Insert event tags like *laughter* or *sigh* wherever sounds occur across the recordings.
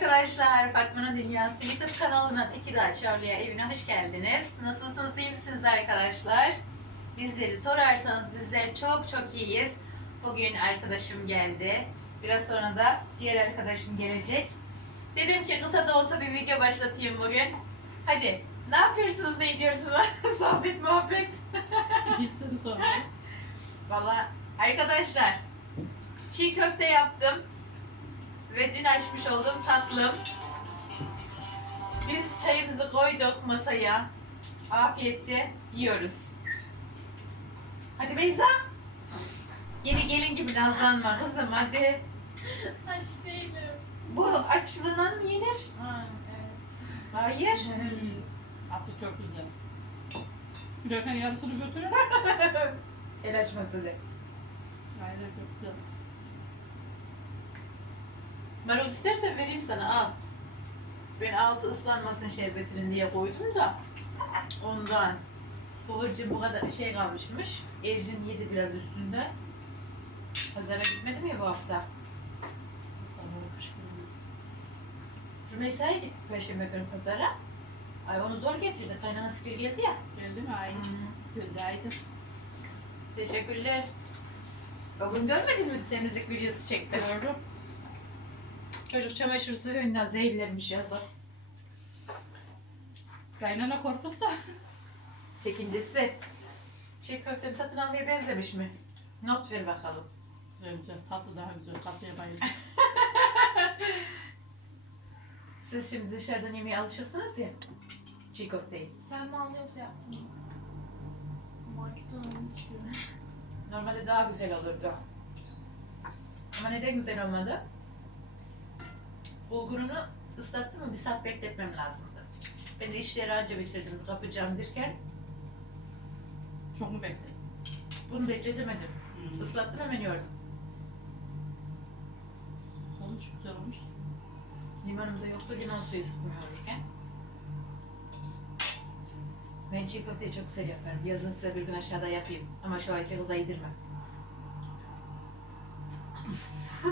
arkadaşlar. Fatma'nın Dünyası YouTube kanalına Tekirdağ Çağrı'ya evine hoş geldiniz. Nasılsınız, iyi misiniz arkadaşlar? Bizleri sorarsanız bizler çok çok iyiyiz. Bugün arkadaşım geldi. Biraz sonra da diğer arkadaşım gelecek. Dedim ki kısa da olsa bir video başlatayım bugün. Hadi ne yapıyorsunuz, ne ediyorsunuz? *laughs* Sohbet, muhabbet. Soru sorma. Valla arkadaşlar çiğ köfte yaptım ve dün açmış olduğum tatlım. Biz çayımızı koyduk masaya. Afiyetçe yiyoruz. Hadi Beyza. Yeni gelin gibi nazlanma kızım hadi. Aç değilim. Bu açlığından yenir. Ha, evet. Hayır. *laughs* Tatlı çok güzel. Giderken yarısını götürün. *laughs* El açması de. Aynen çok güzel. Marul istersen vereyim sana al. Ben altı ıslanmasın şerbetinin diye koydum da ondan. Kıvırcım bu kadar şey kalmışmış. Ejin yedi biraz üstünde. Pazara gitmedim ya bu hafta. Rümeysa'ya gittik Perşembe günü pazara. Ay onu zor getirdi. Kaynanası bir geldi ya. Geldi mi? Ay. Aydın. Teşekkürler. Bugün görmedin mi temizlik videosu çekti? Gördüm. Çocuk çamaşır suyundan zehirlenmiş yazık. Kaynana korkusu. Çekincesi. Çiğ köftem satın almaya benzemiş mi? Not ver bakalım. Güzel güzel. Tatlı daha güzel. Tatlıya bayıldım. *laughs* Siz şimdi dışarıdan yemeğe alışırsınız ya. Çiğ köfteyi. Sen mi aldın yoksa yaptın mı? Marketten almıştım. Normalde daha güzel olurdu. Ama neden güzel olmadı? Bulgurunu ıslattım mı bir saat bekletmem lazımdı. Ben de işleri anca bitirdim kapacağım derken Çok mu bekledin? bunu bekletemedim. Hmm. Islattım hemen yordum. Olmuş. Güzel olmuş. Limonum da yoktu limon suyu sıkmıyorken. Ben çiğ köfteyi çok güzel yaparım. Yazın size bir gün aşağıda yapayım. Ama şu ayki kıza yedirmem. *laughs*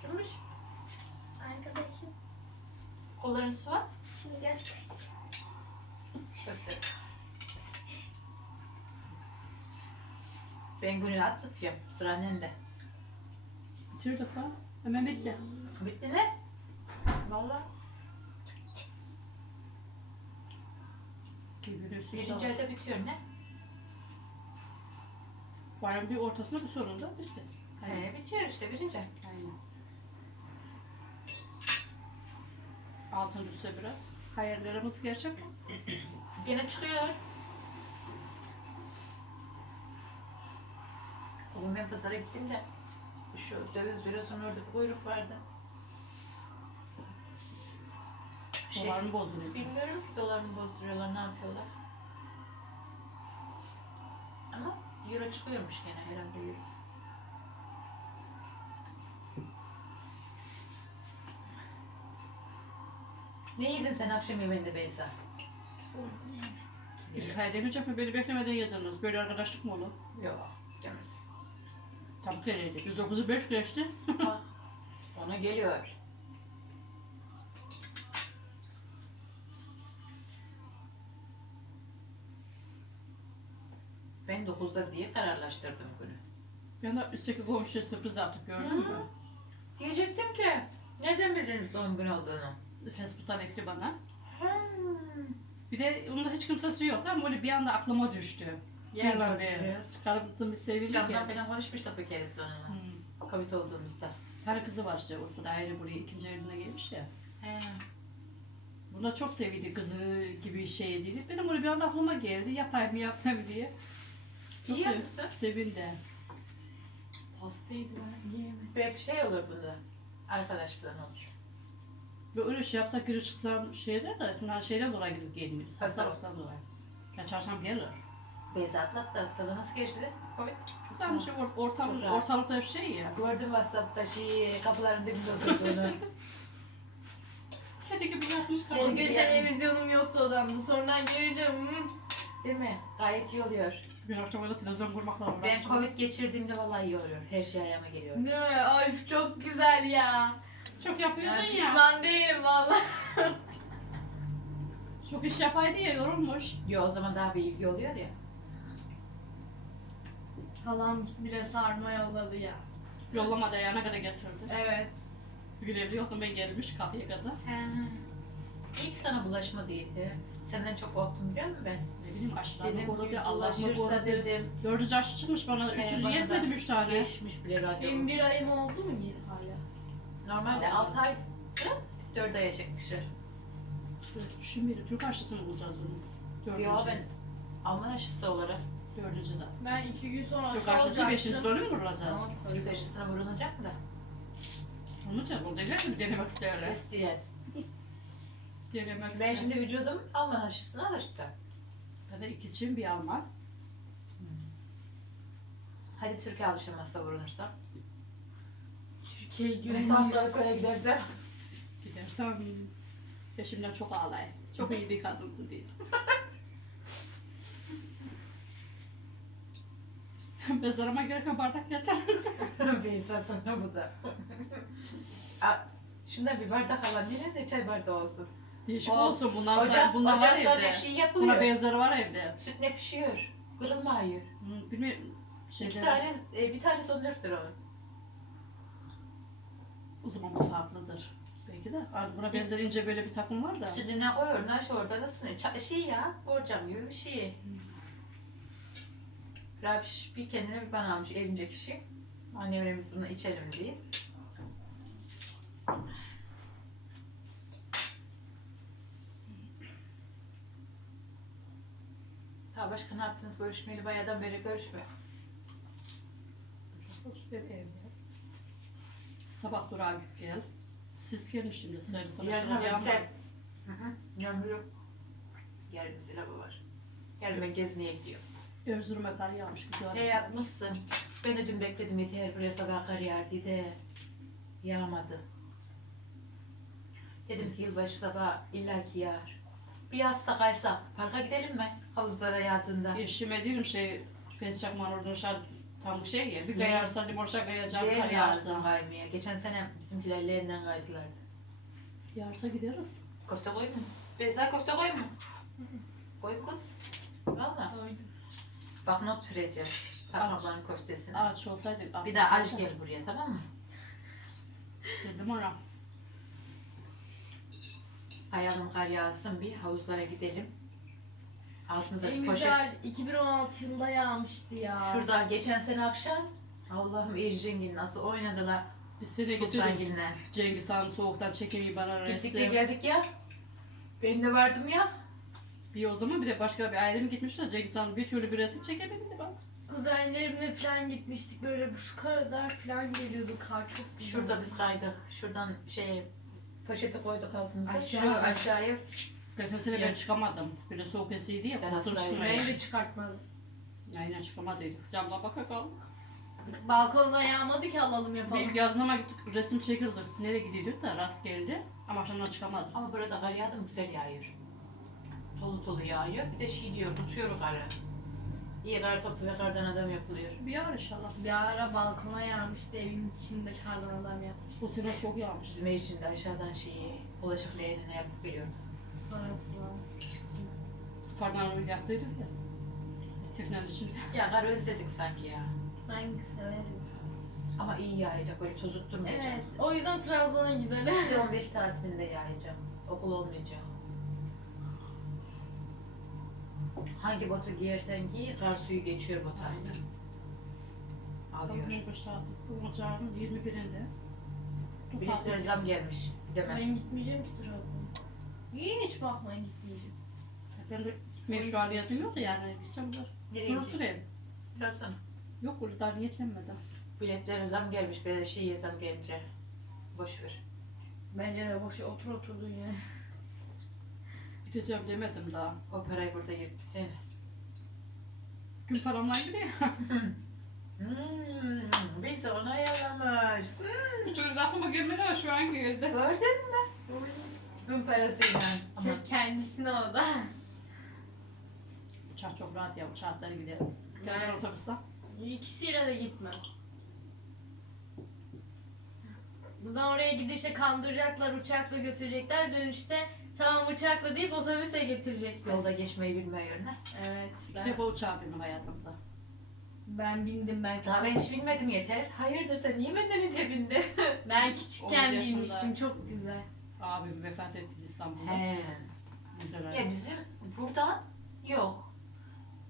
Kimmiş? Arkadaşım Kolların su var. şimdi göstereceğim. Göster. Ben atlatıyorum. Sıra annende. Bitirdik ha. Hemen bitti. Bitti ne? Valla. Birinci ayda bitiyor ne? Bayram bir ortasında bir sorun da bitti. Aynen. He, bitiyor işte birinci ay. Aynen. Altın düşse biraz. Hayallerimiz gerçek. Gene çıkıyor. Bugün ben pazara gittim de şu döviz bürosunun orada bir kuyruk vardı. Şey, Dolar mı bozuluyor? bilmiyorum ki dolar mı bozduruyorlar, ne yapıyorlar. Ama euro çıkıyormuş gene herhalde euro. Ne yedin sen akşam yemeğinde Beyza? Hayır demeyecek mi? Beni beklemeden yediniz. Böyle arkadaşlık mı olur? Yok, demez. Tam kereydi. 109'u 5 geçti. Bak, ona geliyor. Ben 9'da diye kararlaştırdım günü. Ben de üstteki komşuya sürpriz yaptık gördün mü? Diyecektim ki, nereden bildiniz doğum günü olduğunu? Facebook'tan ekli bana. Bir de onda hiç kimsesi yok ama böyle bir anda aklıma düştü. Yıllar Yazık diye. ya. Sıkardım bir sevinci Camdan ki. falan konuşmuştuk bir kere biz onunla. Hmm. Covid olduğumuzda. Tane kızı var işte o da ayrı buraya ikinci evine gelmiş ya. He. Bunda çok sevdi kızı gibi şey dedi. Benim böyle bir anda aklıma geldi yapayım mı yapmayayım mı diye. Çok İyi sev- sevindi. Pastaydı ben yiyemedim. Belki şey olur bunda. Arkadaşlığın olur. Ve öyle şey yapsak giriş çıksam şeyler de, bunlar şeyden dolayı gidip gelmiyoruz. Hasta. Hastalıktan dolayı. Ya çarşamba gelir. Beyza atlattı hastalığı nasıl geçti? Covid. Şuradan bir şey or- ortam, Çok rahat. ortalıkta bir şey ya. Gördüm WhatsApp'ta şey kapıların dibinde *laughs* oturduğunu. Kedi gibi yatmış Kedi Bugün gibi televizyonum yoktu odamda. Sonradan gördüm. hmm. Değil mi? Gayet iyi oluyor. Bir akşam öyle televizyon kurmakla uğraştım. Ben Covid geçirdiğimde vallahi iyi oluyor. Her şey ayağıma geliyor. Değil mi? Ay çok güzel ya. Çok yapıyordun ya ya. pişman değilim valla. Çok iş yapay diye yorulmuş. Yo o zaman daha bir ilgi oluyor ya. Halam bile sarma yolladı ya. Yollama dayana kadar getirdi. Evet. Bir gün evli yoktum ben gelmiş kapıya kadar. He. İlk sana bulaşma diyeti. Senden çok korktum biliyor musun ben? Ne bileyim aşılarını Dedim korudu, ki Allah'ını bulaşırsa korudu. dedim. Dördüncü aşı çıkmış bana. He, Üçüncü bana da yetmedim üç tane. Geçmiş bile radyo. Benim bir ayım oldu mu geri hala? Normalde 6 ay 4 aya çekmişler. Düşünmeyelim. Türk aşısını bulacağız bunu. Dördüncü. Yo ben Alman aşısı olarak Dördüncü de. Ben iki gün sonra Türk aşı olacaktım. beşinci dönüm mü vurulacağız? Ama Türk aşısına vurulacak mı da? Onun için burada bir denemek isterler. İsteyen. Denemek Ben isterler. şimdi vücudum Alman aşısına alıştı. Ben de iki Çin bir Alman. Hadi Türkiye alışamazsa vurulursam. Türkiye'yi Ben göremiyoruz. Ankara'ya gidersem. Gidersem peşimden çok ağlay. Çok iyi bir kadındı diye. *laughs* *laughs* Mezarıma gereken bardak yeter. *laughs* Beyza sana bu da. *laughs* Aa, Şunda bir bardak alan yine de çay bardağı olsun. Değişik O olsun bunlar, Ocak, bunlar var ocakta evde. ne şey yapılıyor. Buna benzeri var evde. Süt ne pişiyor? Kırılmıyor. Hı, Bilmiyorum. İki Şeyde, tane, e, bir tanesi on dörttür o. O zaman bu farklıdır. Belki de. Hani buna benzer ince böyle bir takım var da. Sütüne koyuyor, naş oradan ısınıyor. Ça- şey ya, borcam gibi bir şey. Rabiş bir kendine bir bana almış erince kişi. Annemle biz bunu içelim diye. Daha başka ne yaptınız görüşmeyeli bayağıdan beri. Hoş evde. Sabah durağa git gel. Sis gelmiş şimdi. Sarı sana Yarın hava güzel. Hı hı. Yağmur yok. Yarın güzel hava var. Yarın ben gezmeye gidiyorum. Erzurum'a kar yağmış güzel. E yapmışsın. Ben de dün bekledim yeter buraya sabah kar diye de yağmadı. Dedim ki yılbaşı sabah illaki yağar. Bir hasta kaysak parka gidelim mi? Havuzlara yağdığında. Eşime diyorum şey Fes Çakman oradan aşağı tam şey ya bir Ne? kayarsa Cimorşa kayacağım kar yağarsa. kaymaya. Geçen sene bizimkiler leğenden kaydılardı. Yağarsa gideriz. Köfte koy mu? Beyza köfte koy mu? Koy kız. Valla. Doydum. Bak not süreceğim. Fatma Aç. ablanın köftesini. Ağaç olsaydı. Bir daha aç gel buraya tamam mı? Dedim ona. Ayağım kar yağsın bir havuzlara gidelim. Altımıza En bir poşet. güzel 2016 yılında yağmıştı ya. Şurada geçen sene akşam Allah'ım Ejengin nasıl oynadılar Bir sene. Sultangil'le. Cengiz Han soğuktan çekeyim bana Gittik de resim. geldik ya. Ben de vardım ya. Bir o zaman bir de başka bir aile mi gitmişler? Cengiz Han bir türlü bir resim çekemedi bak. Kuzenlerimle falan gitmiştik böyle şu kadar falan geliyordu kar çok güzel. Şurada biz kaydık. Şuradan şey poşeti koyduk altımıza. Aşağı. Şu aşağıya. Geçen sene ben çıkamadım. Böyle soğuk esiydi ya. Sen Oturmuştum hastaydın. Ben de çıkartmadım. Aynen çıkamadıydık. Camdan baka kaldık. Balkonda yağmadı ki alalım yapalım. Biz yazlama gittik resim çekildi. Nereye gidiyorduk da rast geldi. Ama akşamdan çıkamadık. Ama burada kar yağdı mı güzel yağıyor. Tolu tolu yağıyor. Bir de şey diyor tutuyor karı. İyi kar topu ve kardan adam yapılıyor. Bir yağar inşallah. Bir ara balkona yağmıştı evin içinde kardan adam yapmış. Bu sene çok yağmış. Bizim ev içinde aşağıdan şeyi bulaşık leğenine yapıp geliyor. Sonra falan. Biz kardan yaptıydık ya. Teknenin içinde. Ya kar özledik sanki ya. Ben severim. Ama iyi yağacak böyle tozutturmayacak. Evet. O yüzden Trabzon'a gidelim. Bir 15 tatilinde yağacak. Okul olmayacak. Hangi botu giyersen giy, kar suyu geçiyor bota. Aynen. Alıyor. Bu ocağın 21'inde. Biletler zam gelmiş. Gidemem. Ben gitmeyeceğim ki Trabzon'a. Hiç bakmayın gitmeyeceğim. Ben de gitmeye şu an niyetim yok da yani. Gitsem de. Nereye Burası gidiyorsun? benim. Trabzon. Yok burada daha niyetlenmedim. Biletlere zam gelmiş. Böyle şeye zam gelince. Boş ver. Bence de boşa otur oturdun ya. Gideceğim demedim daha. O parayı burada yırtmışsın. Gün paramla gidiyor. *laughs* Hmm, biz onu ayarlamış. Hiç öyle aklıma gelmedi şu an geldi. Gördün mü? Gün parasıyla. Ama Çek kendisini o da. Uçak çok rahat ya uçaklara gidelim. Neden otobüsten? İkisiyle de gitmem. Buradan oraya gidişe kandıracaklar, uçakla götürecekler. Dönüşte tamam uçakla deyip otobüse getirecekler. Yolda geçmeyi bilmiyor ne? Evet. İki Ben, defa uçağa bindim hayatımda. ben bindim belki. Daha ben hiç bilmedim yeter. Hayırdır sen niye benden önce bindin? *laughs* Ben küçükken 11 yaşında. binmiştim. Çok güzel. Abim vefat etti İstanbul'da. He. Güzel Ya bizim buradan yok.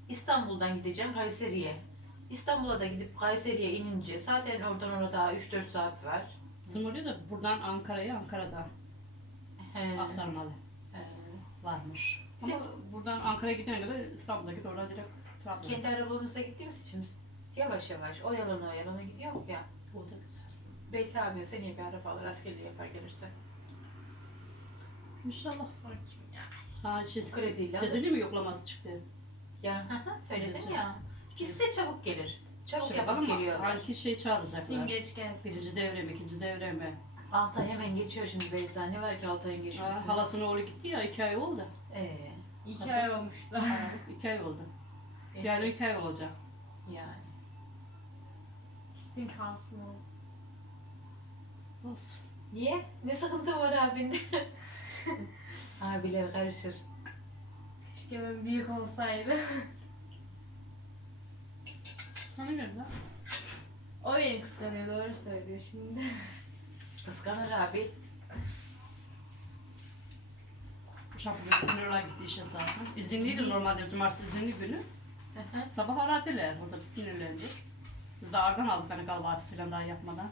İstanbul'dan gideceğim Kayseri'ye. İstanbul'a da gidip Kayseri'ye inince zaten oradan orada 3-4 saat var. Bizim oraya da buradan Ankara'ya, Ankara'da He. aktarmalı varmış. Ama buradan Ankara'ya gidene kadar İstanbul'a git, orada direkt Trabzon. Kendi arabamızda gittiğimiz için biz yavaş yavaş o yalana o yalana gidiyor ya. O da güzel. Belki abi seneye bir araba alır askerliği yapar gelirse. İnşallah. Bakayım ya. Ha şey, Krediyle alır. dedeli mi yoklaması çıktı? Ya söyledim Gelecek. ya. İkisi de çabuk gelir. Çabuk Şey yapıp ama geliyorlar. Hangi şey çağıracaklar? Simgeç gelsin. Birinci devre mi, ikinci devre mi? Altay hemen geçiyor şimdi Beyza. Ne var ki Altay'ın geçmesi? Ha, halasının oğlu gitti ya, iki ay oldu. Ee, İki ay olmuş da. İki ay oldu. Yarın iki ay olacak. yani. Gitsin kalsın o. Olsun. Niye? Ne sıkıntı var abinde? *laughs* Abiler karışır. Keşke ben büyük olsaydı. Tanıyorum da. o beni kıskanıyor. Doğru söylüyor şimdi. *laughs* Kıskanır abi. Uşak bugün sinirler gitti işe zaten. İzinliydi normalde, cumartesi izinli günü. Sabah aradılar, orada bir sinirlendi. Biz de ağırdan aldık hani kahvaltı falan daha yapmadan.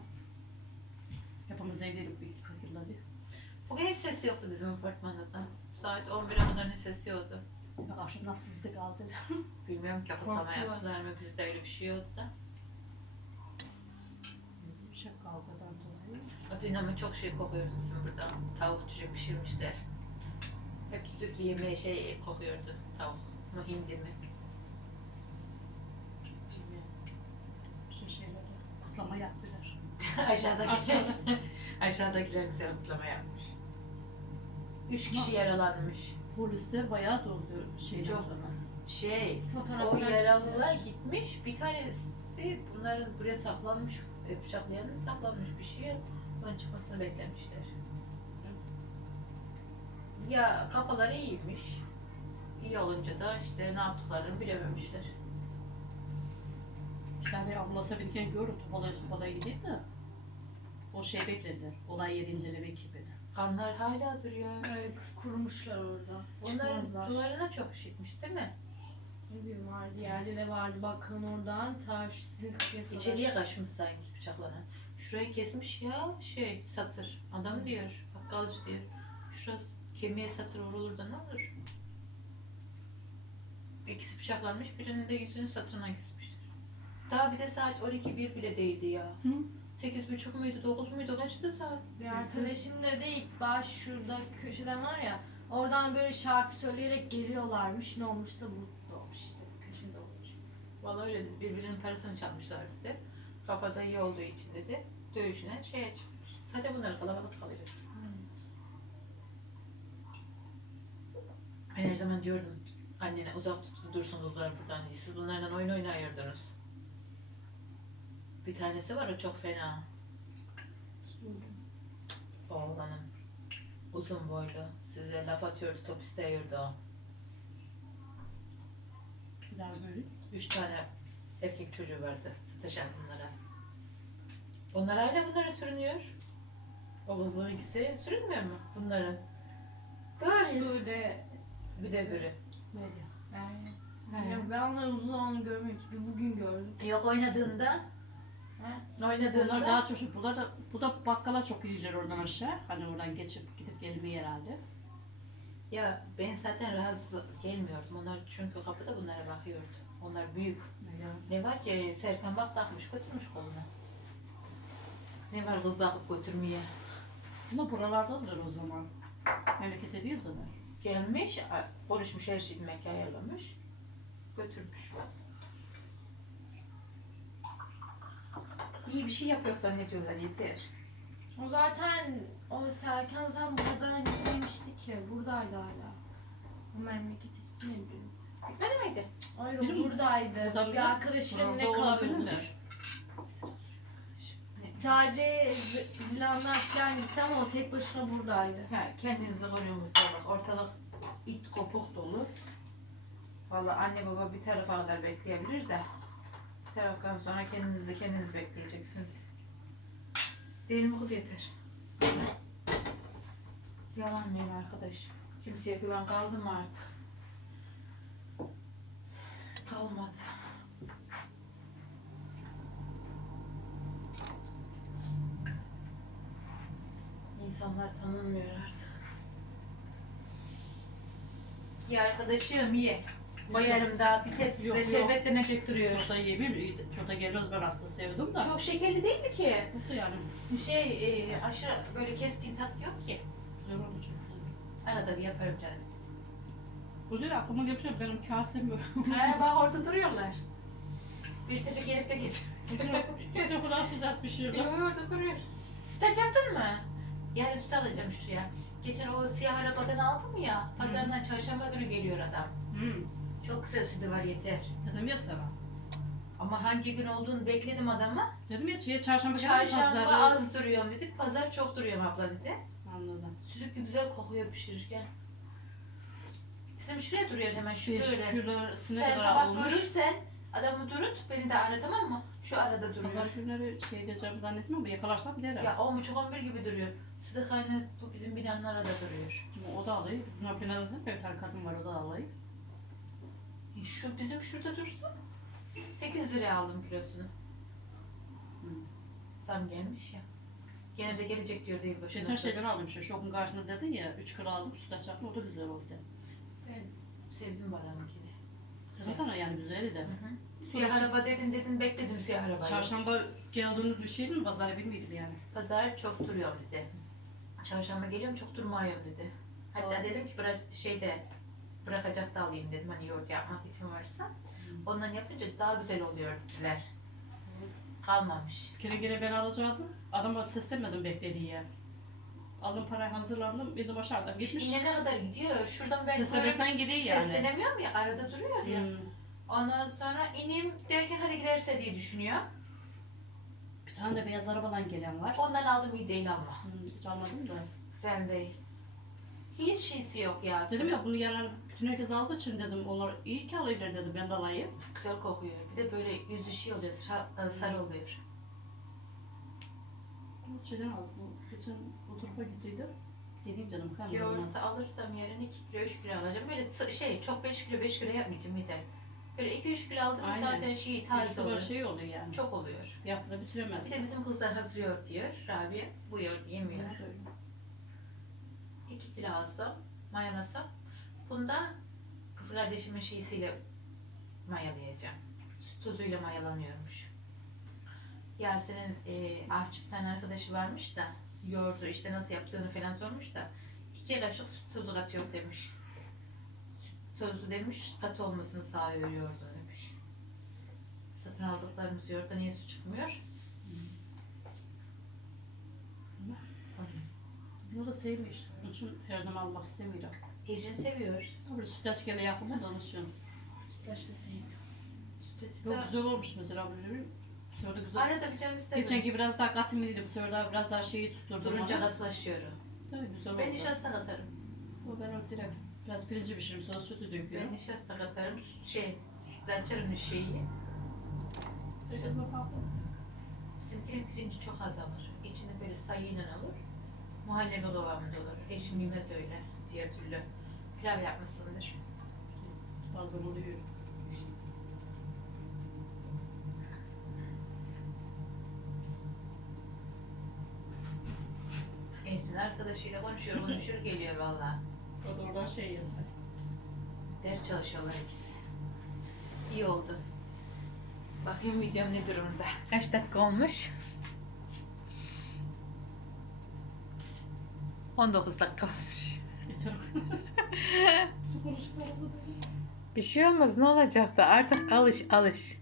Hepimiz evdeydik bir fakirle diye. Bugün hiç ses yoktu bizim apartmanda da. Saat 11'e kadar ne sesi yoktu. Ya akşam nasıl sizde kaldı? Bilmiyorum ki kutlama Korktular. yaptılar mı bizde öyle bir şey yoktu da. Şey kavgadan dolayı. Dün ama çok şey kokuyordu bizim burada. Tavuk çocuk pişirmişler. Hep sütlü yemeğe şey kokuyordu. Tavuk mu hindi mi? Şey şeyler kutlama yaptılar. *laughs* Aşağıdakiler. *laughs* Aşağıdakiler güzel kutlama yapmış. Üç kişi yaralanmış. Polisler bayağı durdu şeyden Çok. sonra. Şey, o Fotoğraflar yaralılar çektiler. gitmiş. Bir tanesi bunların buraya saklanmış. e, Bıçaklayan mı saklanmış bir şey. Onun çıkmasını beklemişler. Ya kafaları iyiymiş. İyi olunca da işte ne yaptıklarını bilememişler. Bir tane ambulansa binirken gördüm. Olay, olay gidiyor da. O şey beklediler. Olay yeri inceleme ekibini. Kanlar hala duruyor. Evet, kurmuşlar orada. Onların Çıkmazlar. duvarına çok işitmiş değil mi? Ne bileyim vardı, yerde de vardı. Bakın oradan ta şu sizin kapıya kadar. İçeriye kaçmış sanki bıçaklanan. Şurayı kesmiş ya şey satır. Adam diyor, bakkalcı diyor. Şurası kemiğe satır vurulur da ne olur? İkisi bıçaklanmış, birinin de yüzünün satırına kesmişler. Daha bir de saat 12 bir bile değildi ya. Hı? Sekiz buçuk muydu, dokuz muydu, kaçtı saat? Bir arkadaşım dedi ilk baş şurada köşeden var ya oradan böyle şarkı söyleyerek geliyorlarmış. Ne olmuşsa bu olmuş işte köşede olmuş. Vallahi öyle dedi, birbirinin parasını çalmışlar dedi. Kafada iyi olduğu için dedi, dövüşüne şeye çıkmış. Zaten bunlar kalabalık kalıyor. Ben her zaman diyordum, annene uzak tutun dursun kızlar buradan diye. Siz bunlarla oyun oynayırdınız. Bir tanesi var o çok fena. Oğlanın. Uzun boylu. Size laf atıyordu, top böyle. Üç tane erkek çocuğu vardı. Sataşan bunlara. Onlar hala bunlara sürünüyor. O kızın ikisi sürünmüyor mu bunların? Kız. Sude Bir de biri. He. bilmiyorum, ben onları uzun zamandır görmüyorum ki bir bugün gördüm. Yok oynadığında. He. Oynadığında. Bunlar daha çocuk. Bunlar da, bu da bakkala çok iyiler oradan aşağı. Hani oradan geçip gidip gelmeyi herhalde. Ya ben zaten rahatsız gelmiyordum. Onlar çünkü kapıda bunlara bakıyordu. Onlar büyük. Ne var ki Serkan bak takmış götürmüş koluna. Ne var kız takıp götürmeye. Bunlar buralardadılar o zaman. Memlekete değildiler. Gelmiş, a- konuşmuş her şeyi yemek ayarlamış. Götürmüş. İyi bir şey yapıyorsan ne diyorlar yeter. O zaten o Serkan zaten buradan gitmemişti ki buradaydı hala. O memlekete gitmedi. Gitmedi miydi? Hayır o mi? buradaydı. Bir bile- arkadaşının ne Burada olabilirler. kalıyormuş. Sadece Z- Zilanlar falan gitti ama o tek başına buradaydı. Ha, kendinizi koruyunuz da bak ortalık it kopuk dolu. Vallahi anne baba bir tarafa kadar bekleyebilir de bir taraftan sonra kendinizi kendiniz bekleyeceksiniz. Değil mi kız yeter? Yalan mıyım arkadaş? Kimseye güven kaldı mı artık? Kalmadı. İnsanlar tanınmıyor artık. Ya arkadaşım ye. Bayarım daha bir tepsi Yok, de yok. şerbetlenecek duruyor. Çok da yemeyeyim. Çok da gelmez ben aslında sevdim da. Çok şekerli değil mi ki? Mutlu yani. Şey e, aşırı böyle keskin tat yok ki. Güzel çok. Arada bir yaparım canım. Bu değil aklıma gelmiş benim kasem yok. *laughs* Ha, bak orada duruyorlar. Bir türlü gelip de getir. Bir de falan sıcak bir şey yok. Orada duruyor. Sütaç yaptın mı? Yarın süt alacağım şuraya. Geçen o siyah arabadan aldım ya. Pazarından çarşamba günü geliyor adam. Hmm. Çok güzel sütü var yeter. Dedim ya sana. Ama hangi gün olduğunu bekledim adama. Dedim ya çiğ çarşamba geldi Çarşamba pazarda. az duruyorum dedi. Pazar çok duruyorum abla dedi. Anladım. Sütü bir güzel kokuyor pişirirken. Bizim şuraya duruyor hemen şu böyle. ne Sen kadar sabah olmuş. görürsen adamı durut beni de ara tamam mı? Şu arada duruyor. Pazar günleri şey diyeceğim zannetmem ama yakalarsam derim. Ya 10.30-11 gibi duruyor. Sıdık aynı bu bizim binanın arada duruyor. Ama o da alayı. Bizim o binada değil mi? Bir tane kadın var o da alayı. E Şu bizim şurada dursa 8 liraya aldım kilosunu. Hı. Zam gelmiş ya. Gene de gelecek diyor değil başına. Geçen şeyden aldım işte şokun karşısında dedin ya 3 kilo aldım süt açaktım o da güzel oldu. Sevdim bu adamınkini. Dedim sana yani güzeldi de. Siyah araba dedin dedin bekledim siyah arabayı. Çarşamba geldiğini düşeydin mi pazara bilmiyordum yani. Pazar çok duruyorum dedi. Çarşamba geliyorum çok durmuyorum dedi. Hatta Doğru. dedim ki bırak şeyde bırakacak da alayım dedim hani yoğurt yapmak için varsa. Ondan yapınca daha güzel oluyor dediler. Kalmamış. Bir kere gene ben alacaktım. Adama seslemedim beklediği yer. Aldım parayı hazırlandım. Bir de aşağıdan gitmiş. İnene kadar gidiyor. Şuradan ben Seslemesen gidiyor yani. Seslenemiyorum ya arada duruyor ya. Hmm. Ondan sonra ineyim derken hadi giderse diye düşünüyor. Bir tane de beyaz arabadan gelen var. Ondan aldım iyi değil ama. Hmm, hiç almadım da. Güzel değil. Hiç şeysi yok ya. Dedim ya bunu yani bütün herkes aldığı için dedim onlar iyi ki alıyorlar dedim ben de alayım. Güzel kokuyor. Bir de böyle yüzü şey oluyor, sarı, sarı oluyor. Bu Şeyden aldım. Bu Tarafa gittiydim. Geleyim dedim. Kan Yoğurt alırsam yarın 2 kilo 3 kilo alacağım. Böyle sı- şey çok 5 kilo 5 kilo yapmayacağım bir de. Böyle 2-3 kilo aldım Aynen. zaten şey taze Taze oluyor. şey oluyor yani. Çok oluyor. Bir haftada bitiremez. Bir de bizim kızlar hazır yoğurt diyor. Rabia bu yoğurt yemiyor. 2 kilo alsam, mayalasam. Bunda kız kardeşimin şeysiyle mayalayacağım. Süt tozuyla mayalanıyormuş. Yasin'in e, Ahçıp'tan arkadaşı varmış da yoğurdu işte nasıl yaptığını falan sormuş da iki kaşık süt tozu katıyor demiş. Süt tozu demiş katı olmasını sağlıyor yoğurdun demiş. Satın aldıklarımız yoğurtta niye su çıkmıyor? Bunu da sevmiş. Onun için her zaman almak istemiyorum. Ejin seviyor. Böyle sütlaç gene yapımı da onun için. Sütlaç da sevmiyorum. Süt Çok güzel olmuş mesela. Bu sefer de güzel. Arada bir canım istemiyor. Geçenki biraz daha katımlıydı. Bu sefer daha biraz daha şeyi tutturdum Durunca ona. katılaşıyor. Tabii güzel oldu. Ben nişasta katarım. O ben o direkt biraz pirinci pişiririm sonra sütü döküyorum. Ben nişasta katarım. Şey, sütle açarım şeyi. Bizimkinin pirinci çok az alır. İçini böyle sayıyla alır. Muhallebi kıvamında olur. Eşim yemez öyle. Diğer türlü. Pilav yapmışsındır. Bazen oluyor. Arkadaşıyla konuşuyor, konuşuyor geliyor valla. O da oradan şey yapıyor. Ders çalışıyorlar ikisi. İyi oldu. Bakayım videom ne durumda. Kaç dakika olmuş? 19 dakika olmuş. *laughs* Bir şey olmaz ne olacak da artık alış alış.